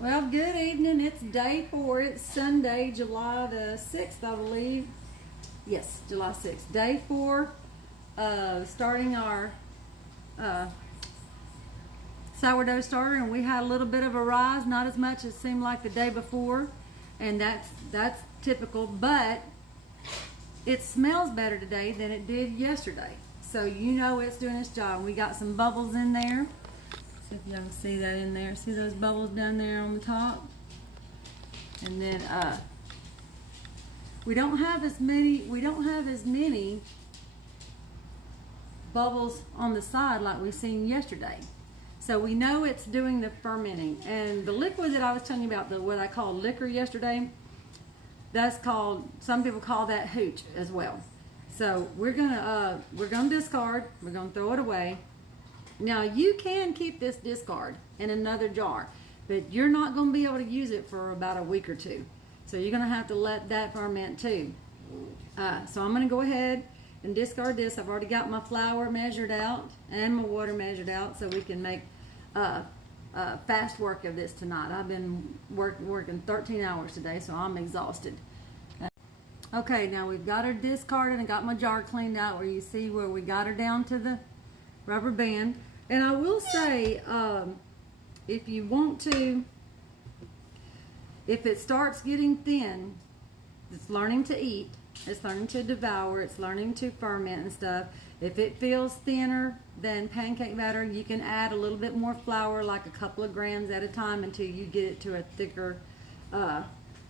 Well, good evening. It's day 4. It's Sunday, July the 6th, I believe. Yes, July 6th. Day 4 of starting our sourdough starter, and we had a little bit of a rise, not as much as it seemed like the day before, and that's typical, but it smells better today than it did yesterday. So you know it's doing its job. We got some bubbles in there. See if y'all can see that in there. See those bubbles down there on the top? And then we don't have as many bubbles on the side like we seen yesterday. So we know it's doing the fermenting. And the liquid that I was telling you about, what I called liquor yesterday, that's called, some people call that hooch as well. So we're gonna discard, we're gonna throw it away. Now you can keep this discard in another jar, but you're not gonna be able to use it for about a week or two. So you're gonna have to let that ferment too. So I'm gonna go ahead and discard this. I've already got my flour measured out and my water measured out, so we can make fast work of this tonight. I've been working 13 hours today, so I'm exhausted. Okay, now we've got her discarded and got my jar cleaned out, where you see where we got her down to the rubber band. And I will say, if you want to, if it starts getting thin, it's learning to eat, it's learning to devour, it's learning to ferment and stuff. If it feels thinner than pancake batter, you can add a little bit more flour, like a couple of grams at a time, until you get it to a thicker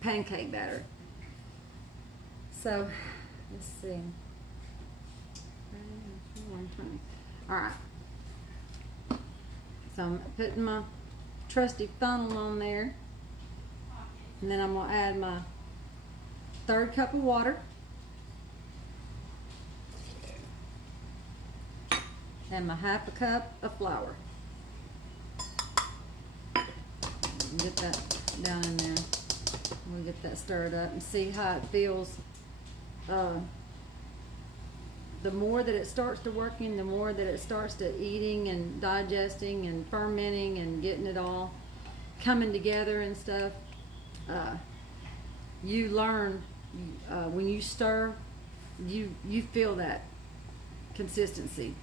pancake batter. So, let's see. All right. So I'm putting my trusty funnel on there, and then I'm gonna add my 1/3 cup of water, and my 1/2 cup of flour. Get that down in there. We'll get that stirred up and see how it feels. The more that it starts to working, the more that it starts to eating and digesting and fermenting and getting it all coming together and stuff. You learn when you stir, you feel that consistency.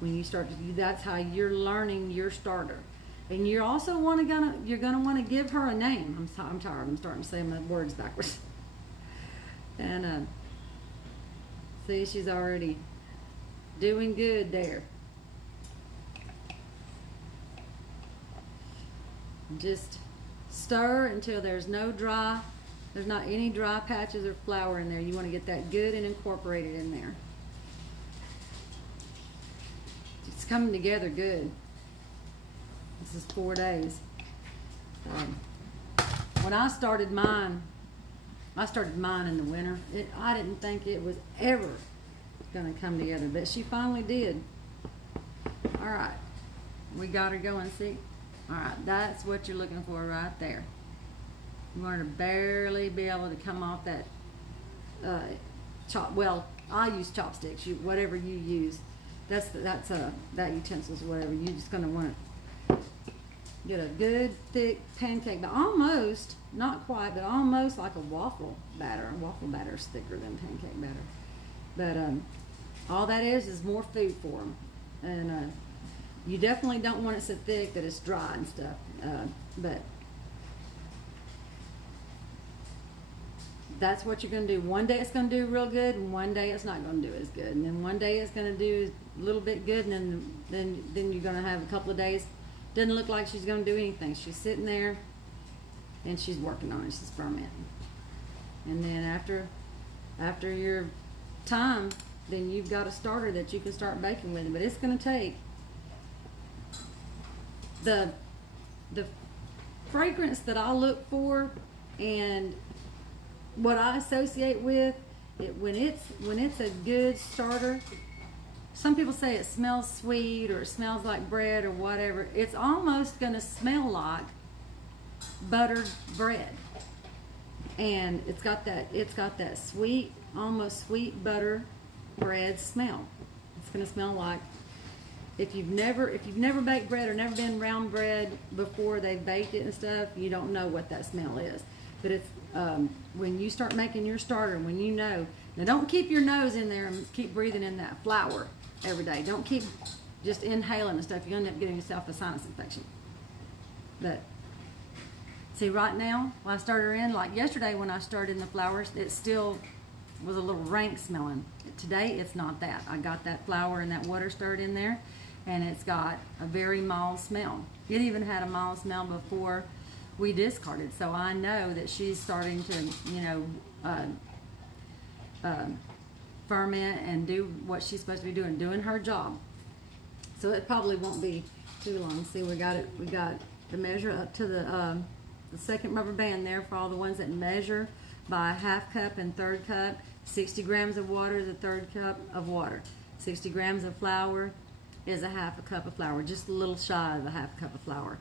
When you start to, that's how you're learning your starter. And you're also you're gonna want to give her a name. I'm tired. I'm starting to say my words backwards. And see, she's already doing good there. Just stir until there's not any dry patches or flour in there. You want to get that good and incorporated in there. It's coming together good. This is 4 days. When I started mine in the winter. I didn't think it was ever going to come together, but she finally did. All right, we got her going. See, all right, that's what you're looking for right there. You want her to barely be able to come off that chop. Well, I use chopsticks. Whatever you use, that utensils, whatever. You're just going to want to get a good thick pancake, but almost, not quite, but almost like a waffle batter. Waffle batter is thicker than pancake batter. But all that is more food for them. And you definitely don't want it so thick that it's dry and stuff. But that's what you're going to do. One day it's going to do real good, and one day it's not going to do as good. And then one day it's going to do a little bit good, and then you're going to have a couple of days. Doesn't look like she's going to do anything. She's sitting there and she's working on it. She's fermenting. And then after your time, then you've got a starter that you can start baking with it. But it's going to take the fragrance that I look for and what I associate with it when it's a good starter. Some people say it smells sweet or it smells like bread or whatever. It's almost going to smell like buttered bread, and it's got that sweet, almost sweet butter bread smell. It's going to smell like if you've never baked bread or never been around bread before they've baked it and stuff, you don't know what that smell is. But it's when you start making your starter, when you know. Now don't keep your nose in there and keep breathing in that flour every day. Don't keep just inhaling the stuff. You'll end up getting yourself a sinus infection. But see, right now, when I started her in, like yesterday when I started in the flours, it still was a little rank smelling. Today, it's not that. I got that flour and that water stirred in there, and it's got a very mild smell. It even had a mild smell before we discarded, so I know that she's starting to, you know, ferment and do what she's supposed to be doing her job. So it probably won't be too long. See, we got the measure up to the second rubber band there for all the ones that measure by a half cup and third cup. 60 grams of water is a third cup of water. 60 grams of flour is a half a cup of flour, just a little shy of a half cup of flour.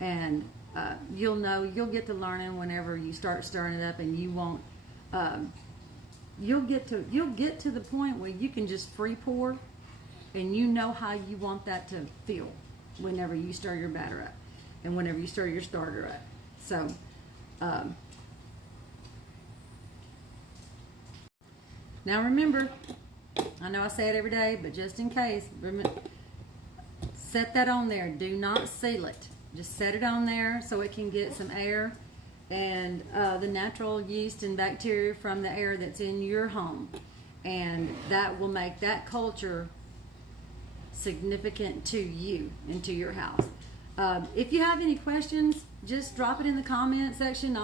And you'll get to learning whenever you start stirring it up, and you won't. You'll get to the point where you can just free pour, and you know how you want that to feel whenever you stir your batter up, and whenever you stir your starter up. So. Now remember, I know I say it every day, but just in case, set that on there. Do not seal it. Just set it on there so it can get some air and the natural yeast and bacteria from the air that's in your home. And that will make that culture significant to you and to your house. If you have any questions, just drop it in the comment section.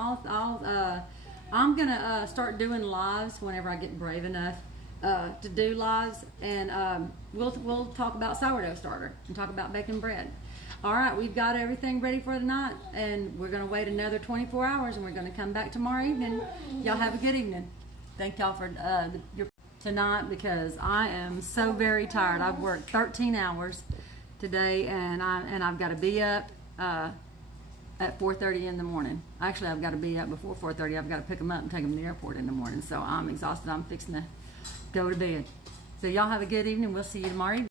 I'm gonna start doing lives whenever I get brave enough to do lives, and we'll talk about sourdough starter and talk about baking bread. All right, we've got everything ready for tonight, and we're gonna wait another 24 hours, and we're gonna come back tomorrow evening. Y'all have a good evening. Thank y'all for your tonight, because I am so very tired. I've worked 13 hours today, and I've got to be up at 4:30 in the morning. Actually, I've got to be up before 4:30. I've got to pick them up and take them to the airport in the morning. So I'm exhausted. I'm fixing to go to bed. So y'all have a good evening. We'll see you tomorrow evening.